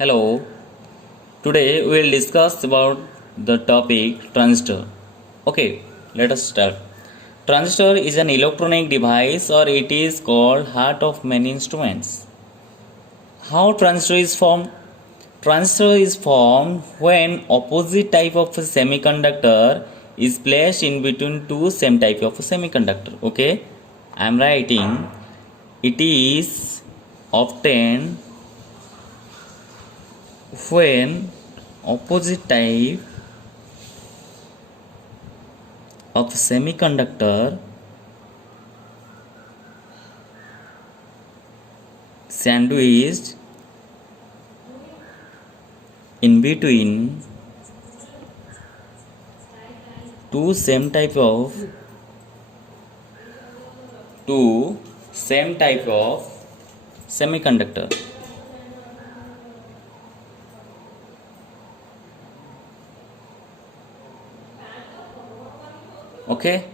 Hello, today we will discuss about the topic transistor. Okay, let us start. Transistor is an electronic device or it is called heart of many instruments. How transistor is formed? Transistor is formed when opposite type of semiconductor is placed in between two same type of semiconductor. Okay, I am writing it is often when opposite type of semiconductor sandwiched in between two same type of semiconductor. Okay,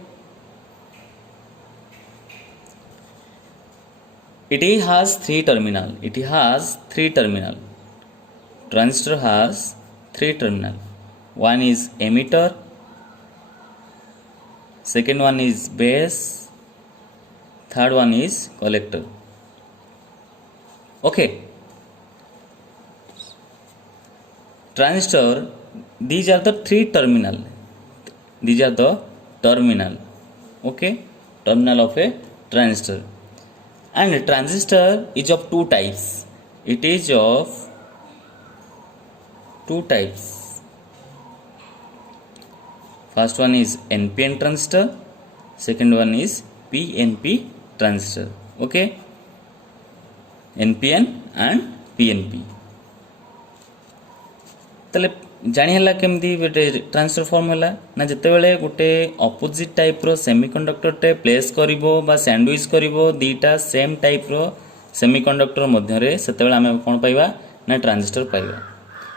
it has three terminal. Transistor has three terminal. One is emitter, second one is base, third one is collector. Okay, transistor, these are the three terminal. Okay, terminal of a transistor. And transistor is of two types. It is of two types. First one is NPN transistor, second one is PNP transistor. Okay, NPN and PNP. तले जानी हला केमती गोटे transfer form हला ना जते बेले गोटे अपोजिट टाइप रो सेमीकंडक्टर टे प्लेस करिवो बा सैंडविच करिवो दीटा सेम टाइप रो सेमीकंडक्टर मध्य रे सेते बेले हम कोन पाइबा ना ट्रांजिस्टर पाइबा।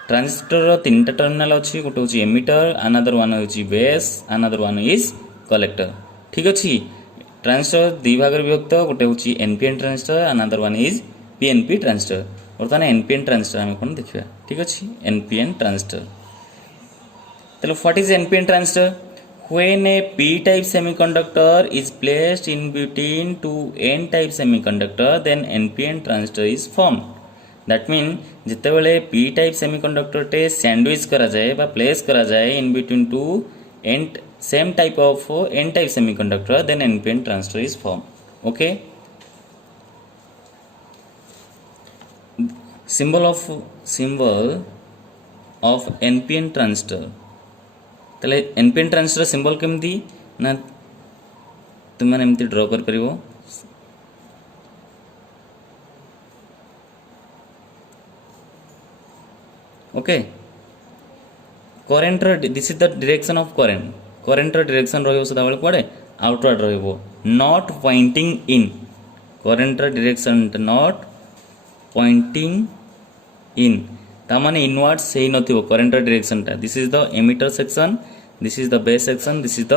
ट्रांजिस्टर रो तीनटा टर्मिनल अछि, गोटे होची एमिटर, अनदर वन होची base, another one is collector. ठीक अछि, ट्रांजिस्टर दि भाग रे विभक्त, गोटे होची NPN transistor, another one is PNP transistor. बर्तमान एनपीएन ट्रांजिस्टर हम कोन देखिबा। ठीक अछि, एनपीएन ट्रांजिस्टर। तले what is NPN transistor? When a p-type semiconductor is placed in between two n-type semiconductor, then NPN transistor is formed. That means जितेबले p-type semiconductor टे sandwich करा जाए बा प्लेस करा जाए in between two same type of n-type semiconductor, then NPN transistor is formed. Okay. Symbol of NPN transistor. तले NPN transistor symbol केमती ना तुम मैंने एमती ड्रॉ कर परिवो। Okay, current this is the direction of current direction रहिबो सदाबेले कोडे आउटवर्ड रहिबो, not pointing in. Current direction not pointing in ता माने इनवर्ड सेही नथिबो करंट डायरेक्शन टा। This is the emitter section, this is the base section, this is the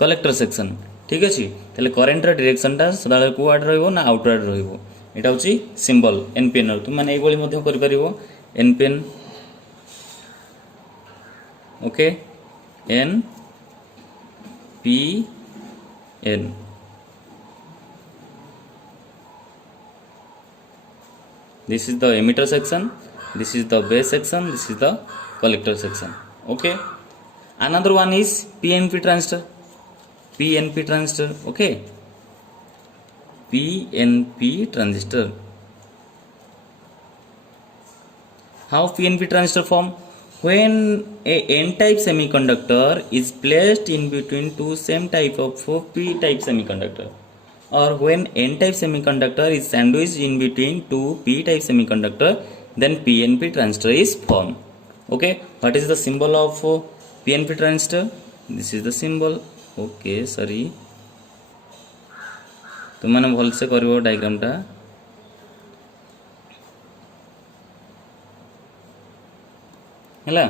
collector section. ठीक अछि, तले करंट डायरेक्शन टा सदाले कोआड रहइबो ना आउटवर्ड रहइबो। एटा होची सिंबल एनपीएन रो। तुम माने एगोली मध्ये करि परिबो NPN. Okay, N P N. This is the emitter section, this is the base section, this is the collector section. Okay, another one is PNP transistor. Okay, PNP transistor. How PNP transistor form? When a n-type semiconductor is placed in between two same type of p-type semiconductor, or when n-type semiconductor is sandwiched in between two p-type semiconductor, then PNP transistor is formed. Okay, what is the symbol of PNP transistor? This is the symbol. Okay, sorry, तुम माने भल से करिवो diagram टा। हला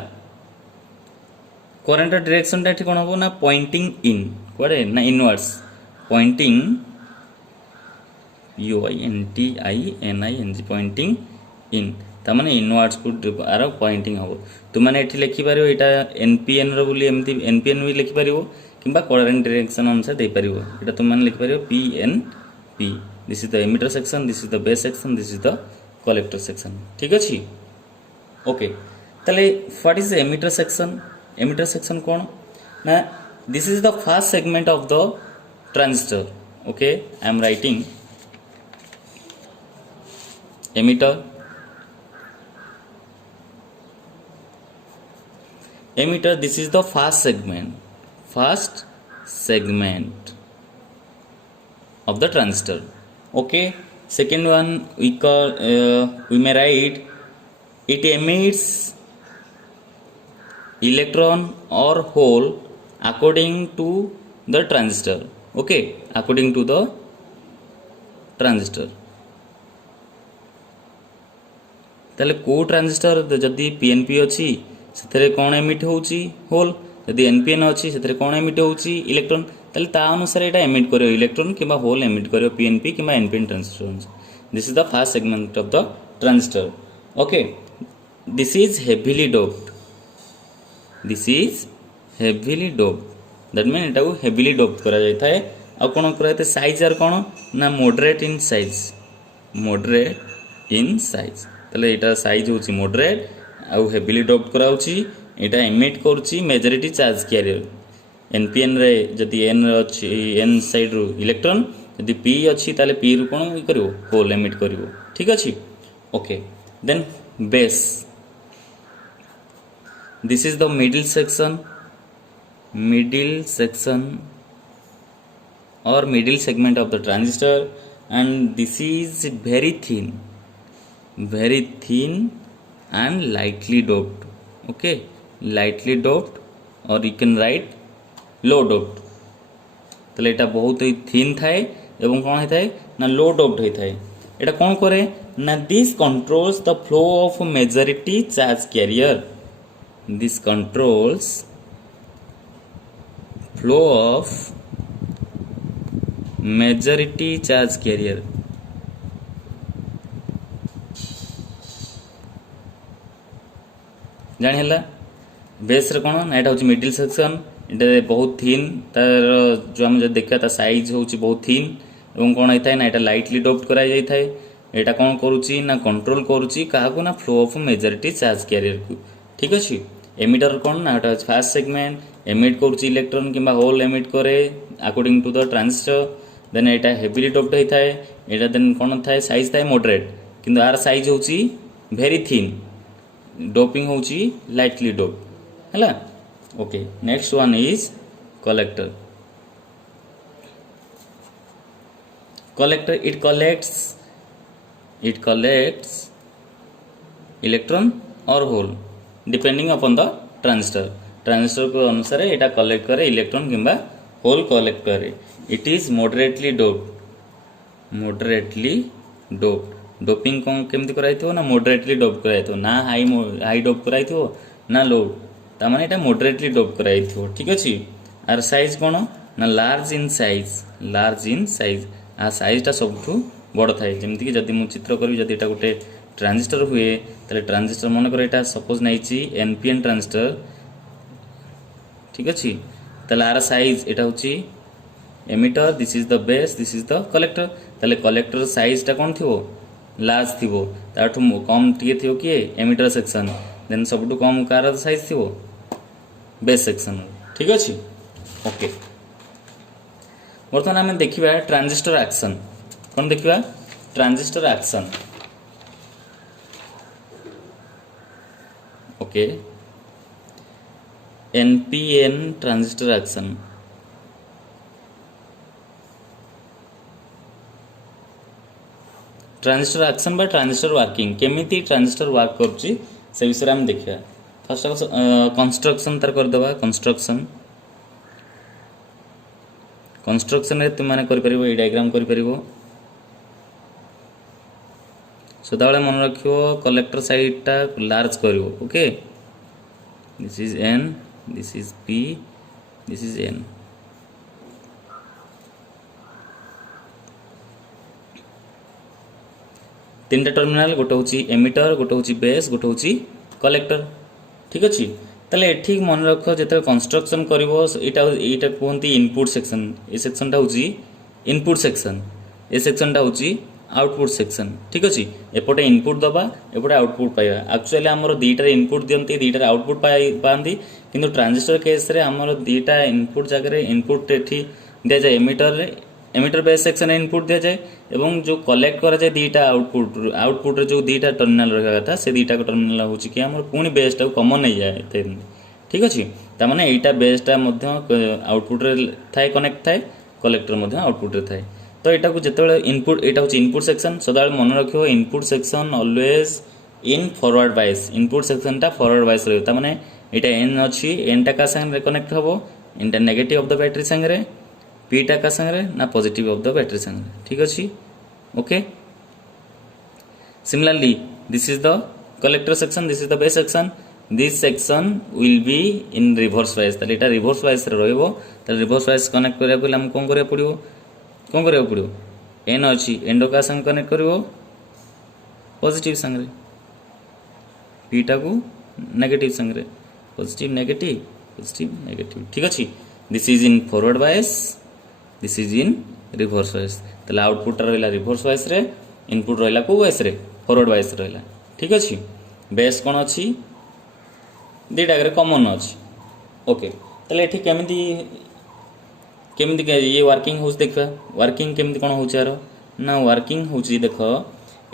current direction टा कोन हबो ना Poynting in कोडे ना inwards, pointing UINTINING, pointing in, तामाने इनवर्ड्स को आर पॉइंटिंग हम तुमने ये लिखिपार यहाँ एनपीएन री एमती एनपीएन भी लिखिपार कि कोआरेंट डायरेक्शन अनुसार दे पार यहाँ तुमने लिखिपार P N P this is the emitter section this is the base section this is the collector section ठीक अच्छे ओके ताले व्हाट इज एमिटर सेक्शन कौन ना this is the first segment of the transistor okay I am writing emitter this is the first segment of the transistor okay second one we may write it emits electron or hole according to the transistor okay according to the transistor ताले को transistor जदि PNP अच्छी से कौन emit होची whole जदि NPN अच्छी से कौन एमिट होची इलेक्ट्रॉन ताले ता अनुसार एटा एमिट करियो इलेक्ट्रॉन किबा होल एमिट करियो पीएनपी किबा NPN transistor this is the first segment of the transistor okay this is heavily doped that mean एटा को हेवीली डोप्ड करा जाय थाए आ कोन करा साइज आर कोन ना मॉडरेट इन साइज ताले एटा साइज होची मॉडरेट आ हेवीली डोप्ड करा होची एटा एमिट करूची मेजॉरिटी चार्ज कैरियर एनपीएन रे जदि एन अछि एन साइड रो इलेक्ट्रॉन जदि पी अछि ताले पी रो कोन करिवो होल एमिट करिवो ठीक अछि okay then base this is the middle section or middle segment of the transistor and this is very thin and lightly doped okay lightly doped or you can write low doped तले एटा बहुत ही thin थाए एवं कौन होता है ना लो doped होता है एटा कौन करे ना this controls the flow of majority charge career this controls flow of majority charge carrier जानी हला बेस रे कोन एटा होची मिडिल सेक्शन एटा बहुत थिन तार जो हम जे देखा ता साइज होची बहुत थिन एवं कोन होता है ना एटा लाइटली डोप्ड करा जाय थाए एटा कोन करूची ना कंट्रोल करूची काहा को ना flow of majority charge carrier को ठीक अछि एमिटर कोन ना एटा फर्स्ट सेगमेंट एमिट करूची इलेक्ट्रॉन किबा होल एमिट करे according to the transistor then एटा हेवीली डोप्ड होई थाए एटा देन कोन थाए साइज थाए मॉडरेट किंतु आर साइज होची वेरी थिन डोपिंग होची लाइटली डोप्ड हला okay next one is collector it collects electron or hole depending upon the transistor को अनुसार एटा कलेक्ट करे इलेक्ट्रॉन किंबा होल कलेक्ट करे it is moderately doped doping कौन केमती कराइथो ना मॉडरेटली डोप कराइथो ना हाई डोप कराइथो ना लो ता माने एटा मॉडरेटली डोप कराइथो ठीक अछि आर साइज कोन ना लार्ज इन साइज आ साइज टा सबठू बड़ थाए जेमति कि जदि मु चित्र करी जदि एटा गोटे ट्रांजिस्टर हुए ताले ट्रांजिस्टर मन कर एटा सपोज नाइची एनपीएन ट्रांजिस्टर ठीक अछि ताले आर साइज एटा होची emitter this is the base this is the collector ताले कलेक्टर साइज टा कोन थिवो लार्ज थिवो ताठू कम टिके थिवो कि एमिटर सेक्शन देन सबटू कम कार साइज थिवो बेस सेक्शन ठीक अछि ओके बर्तमान आम देखिबा ट्रांजिस्टर एक्शन कौन देखिबा transistor action okay NPN transistor action transistor action बा ट्रांजिस्टर वर्किंग केमिति ट्रांजिस्टर वर्क करछि से विषय हम देखिबा फर्स्ट ऑफ कंस्ट्रक्शन तार कर दबा कंस्ट्रक्शन रे तुम माने कर परिबो ए डायग्राम कर परिबो सदाळे मन रखियो कलेक्टर साइड टा लार्ज करिवो okay this is N this is P this is N तीन टा टर्मिनाल गोटे हूँ एमिटर गोटे हूँ बेस गोटे हूँ कलेक्टर ठीक अच्छे ताले एठी मन रख जो कंस्ट्रक्शन कर कहते इनपुट सेक्शन ए सेक्शनटा हूँ इनपुट सेक्शन ए सेक्शनटा हूँ आउटपुट सेक्शन ठीक अच्छे एपटे इनपुट दबा एपटे आउटपुट पाइबा एक्चुअली आमर दुईटार इनपुट दिखती दुईटार आउटपुट पाती किंतु ट्रांजिस्टर केस रे आमर दुईटा इनपुट जगह इनपुट एठी दिया जाए एमिटर बेस सेक्शन इनपुट दिया जाए एवं जो कलेक्ट करा जाए दुईटा आउटपुट रे जो दुईटा टर्मिनाल रहा था से दुईटा टर्मिनाल हूँ कि आम पुणी बेसटा कमन नहीं जाए ठीक अच्छे ताने यहीटा बेसटा आउटपुट रे थाए कनेक्ट थाए कलेक्टर आउटपुट रे थाए तो यहाँ को जिते इनपुट यहाँ हूँ इनपुट सेक्शन सदा मन रखियो input section always in forward wise input सेक्शनटा फॉरवर्ड वाइज रही ताने यहाँ एन अच्छी एनटा का संगे कनेक्ट हम एनटा नेगेटिव ऑफ द बैटरी संगे पीटा का संगे ना पॉजिटिव ऑफ द बैटरी संगे ठीक अच्छे okay similarly this is the collector section this is the base section this section will be in reverse wise ताले रिवर्स वाइज रहिबो ताले रिवर्स वाइज कनेक्ट करिया पहिले हम कोन करिया पड़ियो कौन करिया पड़ो एन अच्छी एंडो का संग कनेक्ट कर पॉजिटिव संगे पीटा को नेगेटिव संगे पॉजिटिव नेगेटिव ठीक अच्छे this is in forward wise this is in reverse wise ताले आउटपुट रहा रिवर्स वाइज रे इनपुट रहा को वाइज रे फॉरवर्ड वाइज रहा ठीक अच्छे बेस कौन अच्छी दुईटा कमन अच्छी ओके ताले एठी केमती ये वर्किंग हो देखा वर्किंग केमती कौन हो ना वर्किंग हो देख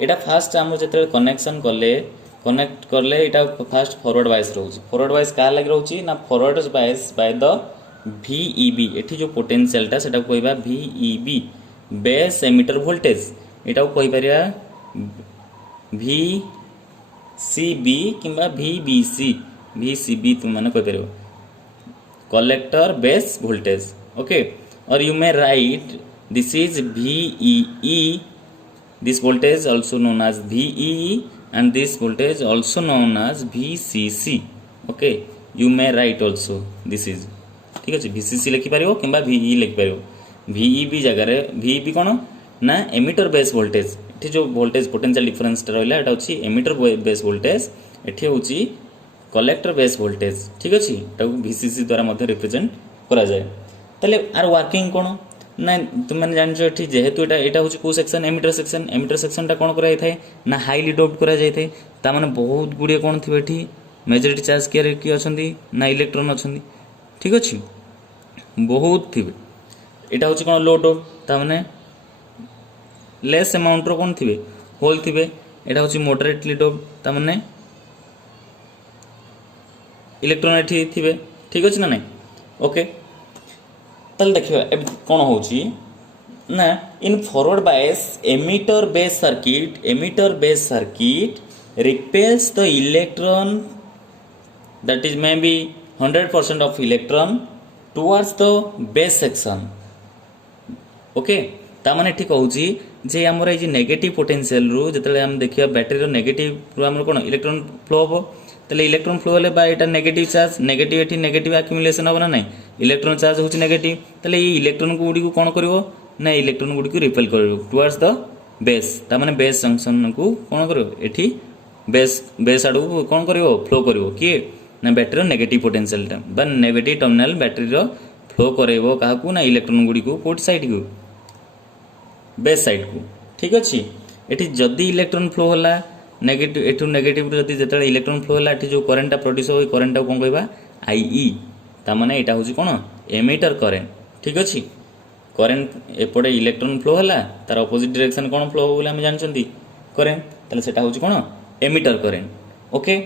यहाँ फास्ट आम जो कनेक्शन कले कनेक्ट कले यहाँ फास्ट फॉरवर्ड वाइज रोचे फॉरवर्ड वाइज क्या लगे रोचे ना forward wise by the VEB एठी जो पोटेंशियलटा सेटा कहबा VEB बेस एमिटर वोल्टेज एटा को कहि परिया VCB किंबा VCB तुम माने कहि परियो collector base voltage okay or you may write this is VEE this voltage also known as VEE and this voltage also known as VCC okay you may write also this is ठीक है VCC लिखि पारियो किंबा VEE लिखि पारियो VEB जगह रे VEB कोन ना emitter base voltage एठी जो वोल्टेज पोटेंशियल डिफरेंस रहला एटा होची एमिटर बेस वोल्टेज एठी होची कलेक्टर बेस वोल्टेज ठीक अछि एटा VCC द्वारा मध्ये रिप्रेजेंट करा जाय ताले आर वर्किंग कोन ना तुम मैंने जान जेहेतु यहाँ हूँ कौ सेक्शन एमिटर सेक्शनटा कौन कराई थाए ना हाईली डोप्ड करा जाए थाए तामाने बहुत गुड़िए कौन थे ये मेजोरिटी चार्ज किए अच्छा ना इलेक्ट्रॉन अच्छा ठीक अच्छे बहुत थे यहाँ हूँ कौन लो डोप तामाने लेस अमाउंट रो कौन थे होल थे यहाँ हूँ मॉडरेटली डोप तामाने इलेक्ट्रॉन ये थे ठीक अच्छे ना नहीं ओके ताल देखिए कौन हो ना in forward bias emitter base circuit repels the electron that is may be 100% of electron towards the base section okay तामाने ठीक कहूँ जे आमर ये नेगेटिव पोटेंशियल रु जिते हम देखिए बैटेरी नेगेटिव रु आमर कौन इलेक्ट्रॉन फ्लो हम ताले इलेक्ट्रॉन फ्लो हेले बा एटा नेगेटिव चार्ज नेगेटिव एठी नेगेटिव एक्युमुलेशन होबा ना नहीं इलेक्ट्रॉन चार्ज होची नेगेटिव ताले ये इलेक्ट्रॉन गुडी को कोन करिवो ना इलेक्ट्रॉन गुडी को रिपेल करिवो टुवर्ड्स द बेस ता माने बेस जंक्शन को कोन करिवो एठी बेस आडू कोन करिवो फ्लो करिवो कि ना बैटरी नेगेटिव पोटेंशियल टा बा नेगेटिव टर्मिनल बैटरी रो फ्लो करेवो काहा को ना इलेक्ट्रॉन गुडी को कोट साइड को बेस साइड को ठीक अछि एठी जदी इलेक्ट्रॉन फ्लो होला नेगेटिव एठू नेगेटिव जदि जेतले इलेक्ट्रॉन फ्लो होला एठी जो करंटटा प्रोड्यूस होई करंटटा कोन कहबा IE ता माने एटा होची कोन एमिटर करंट ठीक अछि करंट एपडे इलेक्ट्रॉन फ्लो होला तार ऑपोजिट डायरेक्शन कोन फ्लो हो बोले हम जानचंती करंट ताले सेटा होची कोन एमिटर करंट ओके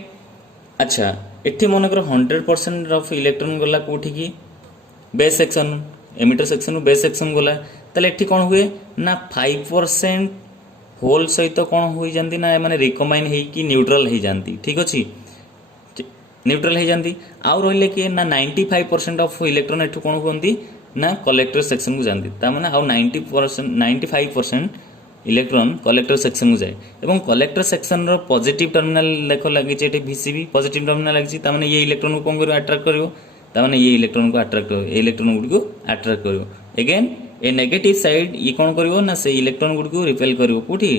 अच्छा एठी मन कर 100% ऑफ इलेक्ट्रॉन गला कोठी की base section emitter section base section गला ताले एठी कोन हुए ना 5% होल सहित कौन हो जाती ना माने रिकम्बाइन होगी न्यूट्रल हो जाती ठीक अच्छे न्यूट्रल हो जाती आउ रही कि ना 95% ऑफ इलेक्ट्रॉन एठू कौन हुई ना कलेक्टर सेक्शन को जाती ताने आउ 95% इलेक्ट्रॉन कलेक्टर सेक्शन को जाए और कलेक्टर सेक्शन रो पॉजिटिव टर्मिनल लेख लगी VCB पॉजिटिव टर्मिनल लगी ताने ये इलेक्ट्रॉन को कौन कर अट्रैक्ट करिवो ताने ये इलेक्ट्रॉन को अट्रैक्ट करिवो इलेक्ट्रॉन गुडी को अट्रैक्ट करिवो अगेन ए नेगेटिव साइड ये कौन करिवो ना से इलेक्ट्रॉन गुडी को रिपेल करिवो कोठी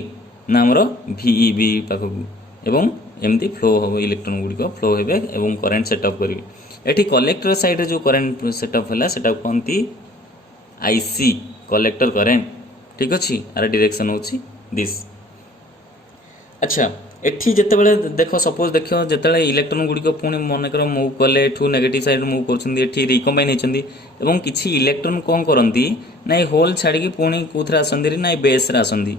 ना आमर VEB पाखक एवं एमती फ्लो हम इलेक्ट्रॉन गुड़िक फ्लो हे एवं करेन्ट सेटअप करेंगे। एटी कलेक्टर साइड जो करेन्ट सेटअप है सेटा कहती IC कलेक्टर करेन्ट। ठीक अच्छे यार डायरेक्शन हूँ दिस। अच्छा एठी जितेबाला देख सपोज देख जिते इलेक्ट्रॉन गुड़िक पुणी मनकर मुव कले एठू नेगेटिव साइड मुव कर रिकम्बाइन होती किसी इलेक्ट्रॉन कौन करती ना होल छाड़ी पुणी कौन आसती ना बेस आसती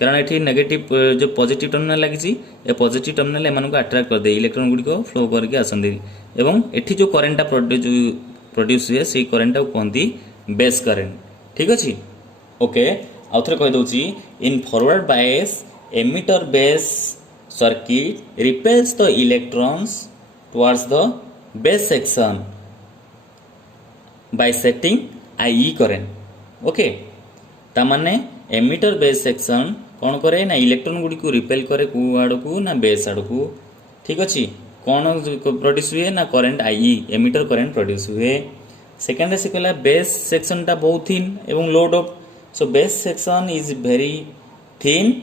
कारण ये नेगेटिव जो पॉजिटिव टर्मिनल लगी ए पॉजिटिव टर्मिनल एम अट्राक्ट करदे इलेक्ट्रॉन गुड़िक फ्लो करके आसती एवं एठी जो करेन्टा प्रोड्यूस हुए से करेन्टा कहती बेस करेन्ट। ठीक अच्छे ओके आउ थे कहीदे in forward bias emitter base circuit repels the electrons towards the base section by setting IE current. Okay तामाने एमिटर बेस सेक्शन कौन करे ना इलेक्ट्रॉन गुड़ी को रिपेल करे कौ आड़ को ना बेस आड़ को। ठीक अच्छे कौन प्रोड्यूस हुए ना current IE emitter current produce हुए। सेकेंड से कहला बेस सेक्शन टा बहुत थिन एवं low dope so base section is very thin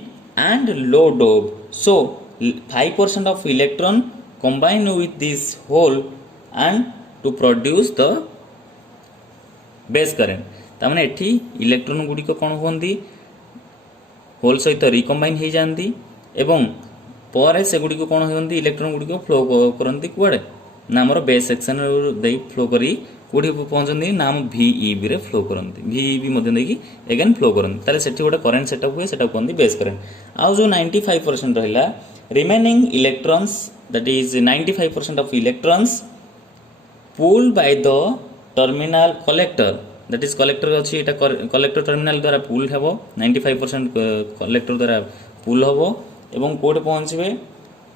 and low doped, so 5% of electron combine with this hole and to produce the base current। तामने एठी electron Gudi को कौन होती होल सहित रिकम्बाइन हो जाती एवं पर से गुड़ी को कौन होती इलेक्ट्रॉन गुड़ी को फ्लो करती कुआड़े ना आमर बेस सेक्शन दे फ्लो करी कौटी पहुँचती ना आम VEB रे फ्लो करती VEB देखिए एगेन फ्लो करती ताले सेठी गोटे करेन्ट सेटअप हुए सेटा कहते बेस करेन्ट। आउ जो 95% रहा remaining electrons that is 95% of electrons pull by the terminal collector that is collector अच्छी कलेक्टर टर्मिनल द्वारा पुल हे 95% कलेक्टर द्वारा पुल हम एवं कौटे पहुँचे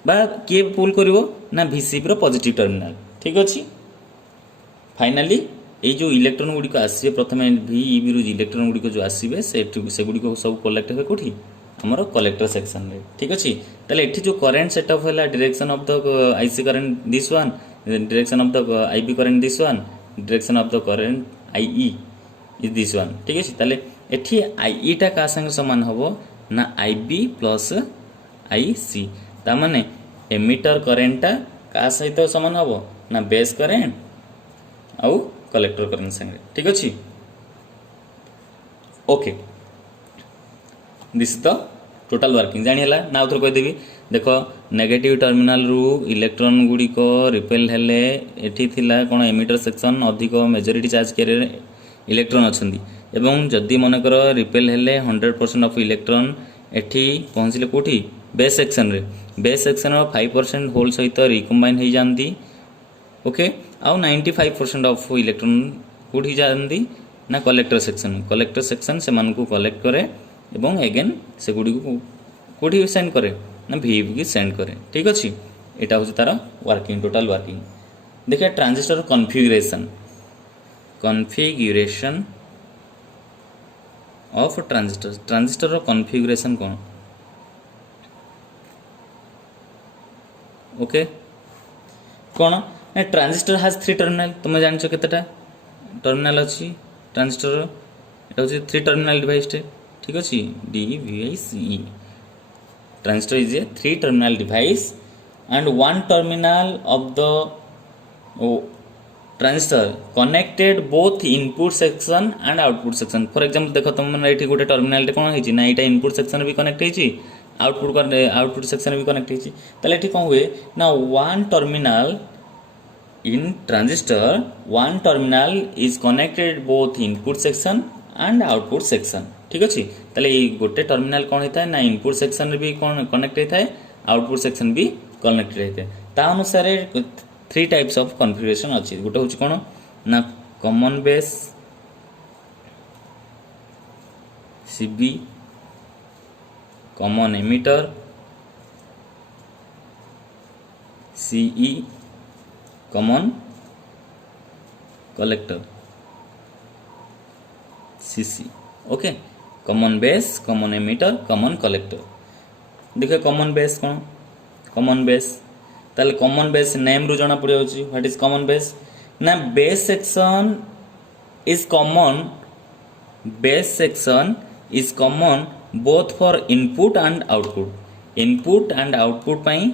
बा किए पुल कर ना VCB रो पॉजिटिव टर्मिनल। ठीक अच्छे फाइनाली ये जो इलेक्ट्रॉन गुड़िक आसे प्रथम VEB रु इलेक्ट्रॉन गुड़िक जो आसवे से गुड़िक सब कलेक्ट हुए कौटी आमर कलेक्टर सेक्शन रे। ठीक अच्छे ताले एठी जो करेन्ट सेटअप है direction of the IC current this one direction of the IB current this one direction of the current IE is this one. ठीक अच्छे ताले एठी IE टा का संग समान हबो ना IB प्लस IC तामाने एमिटर करेन्ट टा का सहित समान हबो ना बेस करेन्ट आउ कलेक्टर करेन्ट संगे। ठीक अच्छे okay this the total working जानी है ना आउ थे कहीदेवी देख नेगेटिव टर्मिनल रु इलेक्ट्रॉन गुड़िक रिपेल हेले एठी थिला कौन एमिटर सेक्शन अधिक मेजोरिटी चार्ज कैरियर इलेक्ट्रॉन अच्छी एवं जदि मनकर रिपेल हेले 100% ऑफ इलेक्ट्रॉन एठी पहुँचले कौटी बेस सेक्शन रे बेस सेक्शन 5% होल सहित रिकम्बाइन हो जाती। ओके आउ 95% ऑफ इलेक्ट्रॉन कौटी जाती ना कलेक्टर सेक्शन से मानू कलेक्ट करे एवं एगेन से गुड़ी को कौटी सेंड करे ना VEB की सेंड करे। ठीक अच्छे यहाँ हूँ तार वर्किंग टोटाल वर्किंग। देखिए transistor configuration of transistor configuration कौन। ओके कौन ना ट्रांजिस्टर हैज 3 टर्मिनल तुम जान केतेटा टर्मिनल अच्छी ट्रांजिस्टर यहाँ हूँ 3 टर्मिनल डिवाइस टे। ठीक अच्छे DVICE transistor is a 3 terminal device and 1 terminal of the transistor connected both input section and output section। for example देख तुम मैंने ये गोटे टर्मिनाल कौन है ना यहाँ इनपुट सेक्शन भी कनेक्ट होती आउटपुट सेक्शन भी कनेक्ट होती ताले कौन हुए ना 1 terminal in transistor 1 terminal is connected both input section and output section। ठीक अच्छे ताले गोटे टर्मिनाल कौन होता है ना इनपुट सेक्शन भी कौन कनेक्ट होता है आउटपुट सेक्शन भी कनेक्टेड होता है। ता अनुसार 3 टाइप्स ऑफ कॉन्फ़िगरेशन अच्छी गोटे हूँ कौन ना common base CB common emitter CE common collector CC। Okay common base common emitter common collector. देखिए कॉमन बेस कौन कॉमन बेस ताले कॉमन बेस नेम रु जना पड़ जाउची व्हाट इज कॉमन बेस ना base section is common both for input and output पाई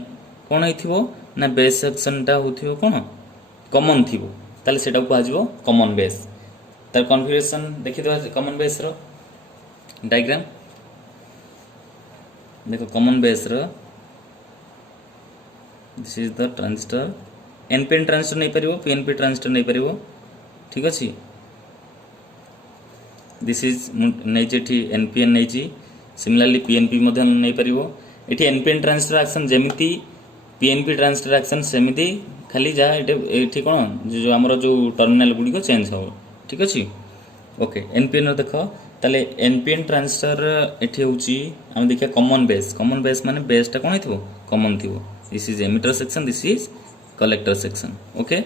कौन होइथिबो ना बेस सेक्शनटा होथिबो कौन कॉमन थिबो ताले सेटा को आजिबो कॉमन बेस तार कॉन्फ़िगरेशन देखि दो कॉमन बेस रो डायग्राम देखो कॉमन बेस रो this is the transistor NPN transistor नहीं परिबो पीएनपी ट्रांजिस्टर नहीं परिबो ठीक अछि दिस इज नै जेठी एनपीएन नै जी सिमिलरली पीएनपी मध्य नहीं परिबो एठी एनपीएन ट्रांजिस्टर एक्शन जेमिति पीएनपी ट्रांजिस्टर एक्शन सेमिति खाली जा एठी कोन जो हमरो जो टर्मिनल गुडी को चेंज हो ठीक अछि ओके एनपीएन रो देखो ताले एनपीएन ट्रांजिस्टर एठी होची हम देखिया कॉमन बेस माने बेसटा कोन हिथबो कॉमन थिबो this is emitter section this is collector section okay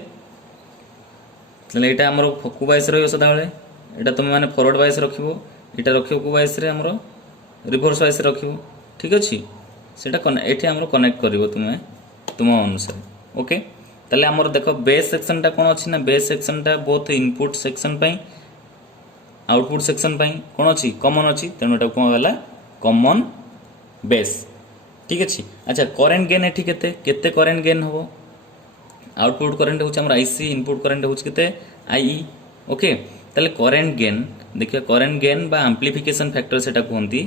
ताले एटा हमरो फोकु बाइस रहियो सदा बेले एटा तुम माने फॉरवर्ड बाइस रखिबो एटा रखियो को बाइस रे हमरो रिवर्स बाइस रखिबो ठीक अछि सेटा एठी हमरो कनेक्ट करिवो तुम अनुसार ओके ताले हमरो देखो बेस सेक्शन टा कोन अछि ना बेस सेक्शन टा बोथ इनपुट सेक्शन पई आउटपुट सेक्शन पई कोन अछि कॉमन अछि तेनो एटा कोन होला कॉमन बेस ठीक अछि अच्छा करंट गेन एठी केते करंट गेन होबो आउटपुट करंट होछ हमर आईसी इनपुट करंट होछ केते आईई ओके ताले करंट गेन देखिए करंट गेन बा एम्प्लीफिकेशन फैक्टर सेटा कहंती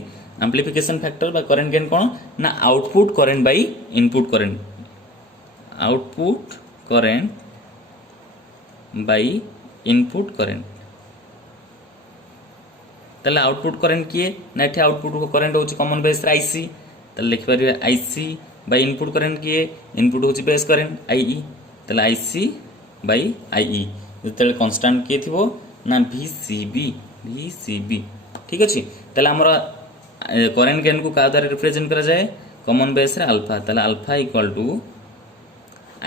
एम्प्लीफिकेशन फैक्टर बा करंट गेन कोन ना output current by input current output current by input current ताले आउटपुट करंट किए ना एठी आउटपुट करंट होची कॉमन बेस आईसी ताले लिख परिबे आईसी बाई इनपुट करंट किए इनपुट होची बेस करंट आईई ताले आईसी बाई आईई जते कांस्टेंट किए थिबो ना वीसीबी ठीक अछि ताले हमरा करंट गेन को का द्वारा रिप्रेजेंट करा जाए कॉमन बेस रे अल्फा ताले alpha equal to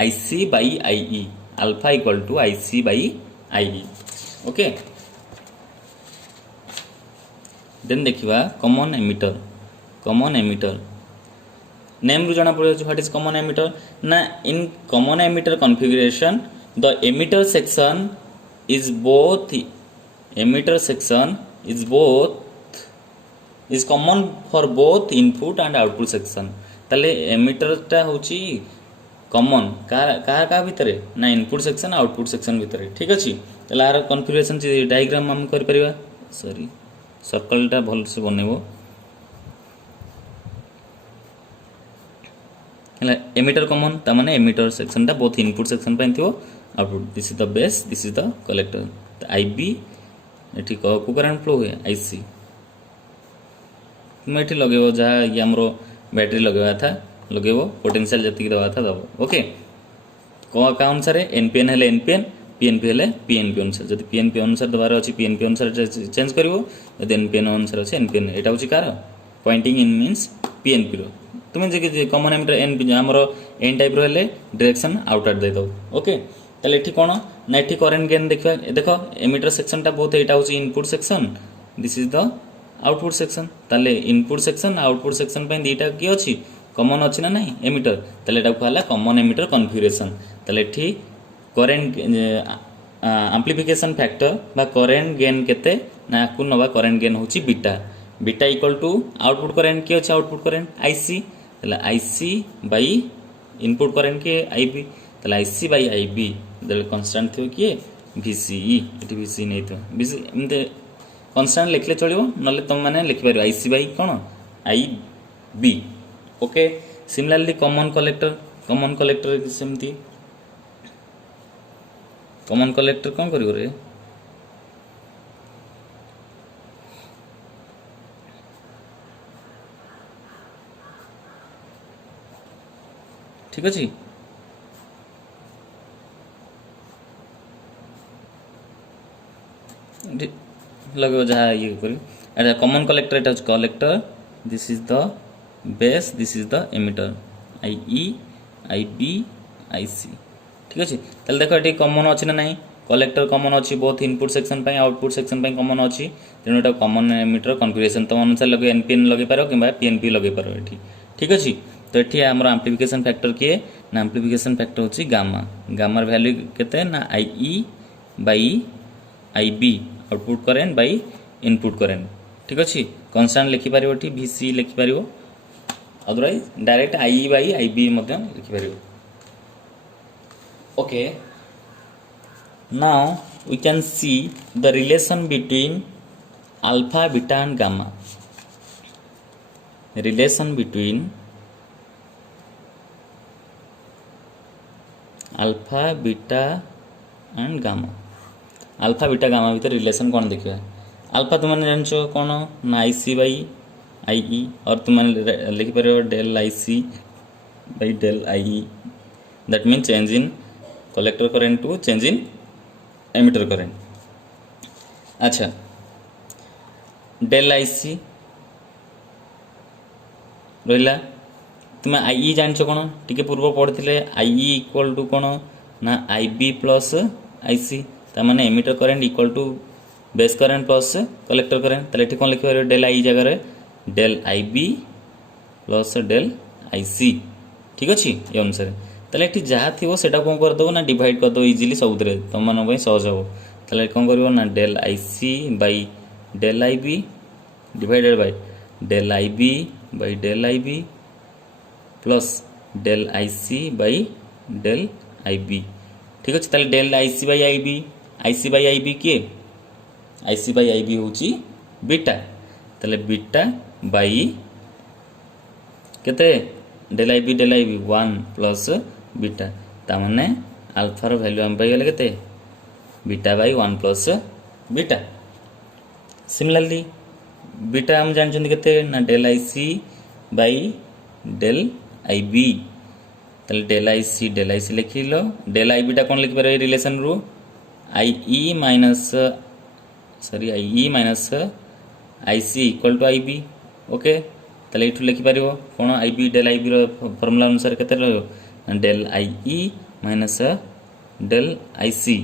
IC by IE alpha equal to IC by IE okay then देखिबा कॉमन एमिटर नेम रु जना पड़े व्हाट इज कॉमन एमिटर ना in common emitter configuration the emitter section is common for both input and output section ताले emitter टा होची common का भितरे ना इनपुट सेक्शन आउटपुट सेक्शन भितरे ठीक अछि ताले आर कॉन्फ़िगरेशन डायग्राम हम कर परिबा सॉरी सर्कल टा भल से बनेबो हला एमिटर कॉमन ता माने एमिटर सेक्शन टा बोथ इनपुट सेक्शन पे थियो output this is the base this is the collector IB एठी को करंट फ्लो हुए आईसी तुम एठी लगेबो जहा ये हमरो बैटरी लगेवा था लगेबो पोटेंशियल जति दवा था दबो ओके को का अनुसार एनपीएन हेले एनपीएन पीएनपी हेले पीएनपी अनुसार जति पीएनपी अनुसार दबार अछि पीएनपी अनुसार चेंज करिवो यदि एनपीएन अनुसार अछि एनपीएन एटा होची कार पॉइंटिंग इन मींस पीएनपी रो तुम जे कॉमन एमिटर एन हमरो एन टाइप रो हेले डायरेक्शन आउटवर्ड दे दो ओके ताले एठी कोन ना एठी करंट गेन देखिबा देखो एमिटर सेक्शन टा बहुत एटा होची input section this is the output section ताले इनपुट सेक्शन आउटपुट सेक्शन पे दीटा की अछि कॉमन अछि ना नहीं एमिटर ताले एटा कहला कॉमन एमिटर कॉन्फ़िगरेशन ताले एठी करंट एम्प्लीफिकेशन फैक्टर बा करंट गेन केते ना को नबा करंट गेन होची beta equal to output current की अछि आउटपुट करंट आईसी ताले आईसी बाई इनपुट करंट के आईबी ताले आईसी बाई आईबी दले कांस्टेंट थियो कि VCE एटी VCE नै थियो VC एमते कांस्टेंट लिखले चलिबो नले तुम माने लिखि पारिबो आईसी बाई कोन IB okay similarly common collector सेमती कॉमन कलेक्टर कोन करिवो रे ठीक अछि लगे जहाँ ये कर कॉमन कलेक्टर एटा collector this is the base this is the emitter IE IB IC ठीक अछि तले देखो एटी कॉमन अछि ना नहीं कलेक्टर कॉमन अछि बोथ इनपुट सेक्शन पे आउटपुट सेक्शन पे कॉमन अछि तेनो एटा कॉमन एमिटर कॉन्फ़िगरेशन तो अनुसार लगे एनपीएन लगे पारो किबा पीएनपी लगे पारो एठी ठीक अछि तो एठी हमर एम्प्लीफिकेशन फैक्टर किए ना एम्प्लीफिकेशन फैक्टर होछि गामा वैल्यू केते ना IE by IB output current by input current ठीक अछि कन्स्टांट लिखिपार भि सी लिखिपार otherwise direct I by I B लिखिपार okay now we can see the relation between alpha beta and gamma relation between alpha beta and gamma alpha beta gamma भीतर relation कौन देखिए alpha तुमने जानछ कौन ना आई सी बाई आई ई और तुमने लिखिपार del I C by del I E that mean change in collector current to change in emitter current अच्छा डेल आई सी रहा तुम आई ई जानछ कौन टिके पूर्व पढ़ते आई ई इक्वल टू कौन ना आई बी प्लस आई सी ताने emitter current equal to base current plus collector current ताले कौन लिखे डेल आई जगह del I B plus del I C ठीक अच्छे ये अनुसार ताले जहाँ थी से कौन करदेव ना डिवाइड करदेव इजिली सब तुम मन सहज हम ताले कौन कर ना del I C by del I B divided by del I B by del I B plus del I C by del I B ठीक अच्छे ताले del I C by I B किए I C by I B हूँ beta ताले beta by केते del I B 1 plus beta तामने आल्फार value हम पाइगले केते beta by 1 plus beta similarly beta हम जानछन केते ना del I C by del I B ताले डेल आई सी लिखिलो डेल आई बीटा कौन लिखि पारे रिलेशन रु I E minus I C equal to I B okay ताले इठु लिखि पारिबो कोन I B del I B रो फार्मूला अनुसार केते रहयो del I E minus del I C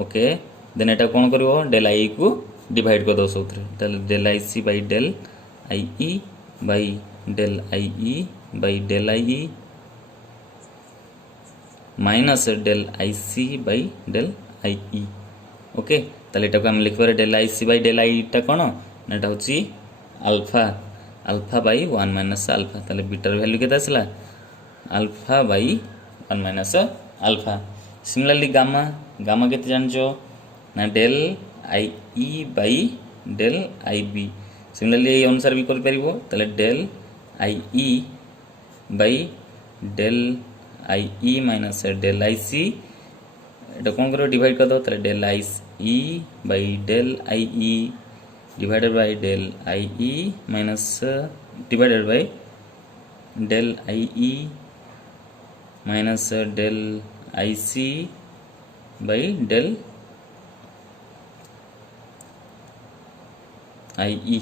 okay then एटा कोन करबो डेल आई को डिवाइड कर दो सबथरे ताले del I C by del I E by del I E by del I E minus del I C by del I E okay ताले एटा को हम लिख पारे del I C by del I टा कोन एटा होची अल्फा बाई 1 माइनस अल्फा ताले बीटार वैल्यू केते आसला alpha by 1 minus alpha similarly gamma केते जानजो ना del I E by del I B similarly ये अनुसार भी कर परिबो ताले del I E by del I E minus del I C एटा कौन करो डिवाइड कर दो ताले del I E by del I E divided by del I E minus divided by del I E minus del I C by del I E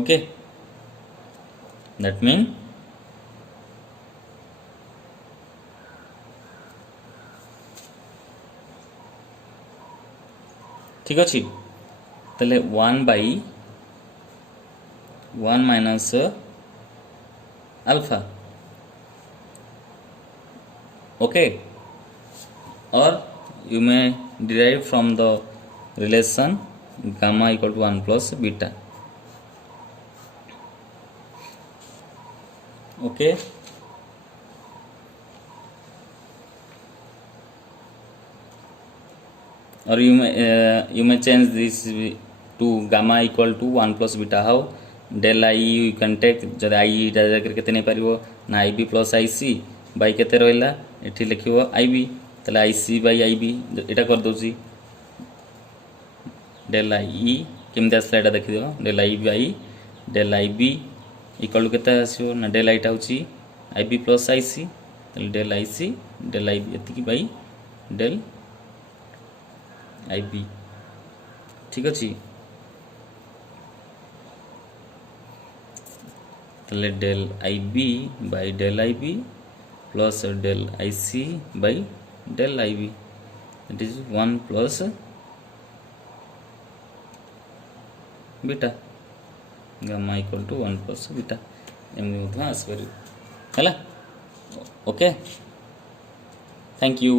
okay that mean ठीक अच्छे ताले 1 by 1 minus alpha okay और you may derive from the relation gamma equal to 1 plus beta okay और you may change this to gamma equal to 1 plus beta how del I you can take जब I जगह केते नहीं पारिबो ना IB plus IC by केते रहला एठी लिखिबो IB तले IC बाई IB एटा कर दोची del I केमते आसला एटा देखि दियो del I by del IB equal केते आसियो ना del I टा होची IB plus IC तले del IC del IB एतिकी बाई del आई बी ठीक अच्छे ताले del I B by del I B plus del I C by del I B it is 1 plus beta gamma equal to 1 plus beta एमती आसपर है okay thank you.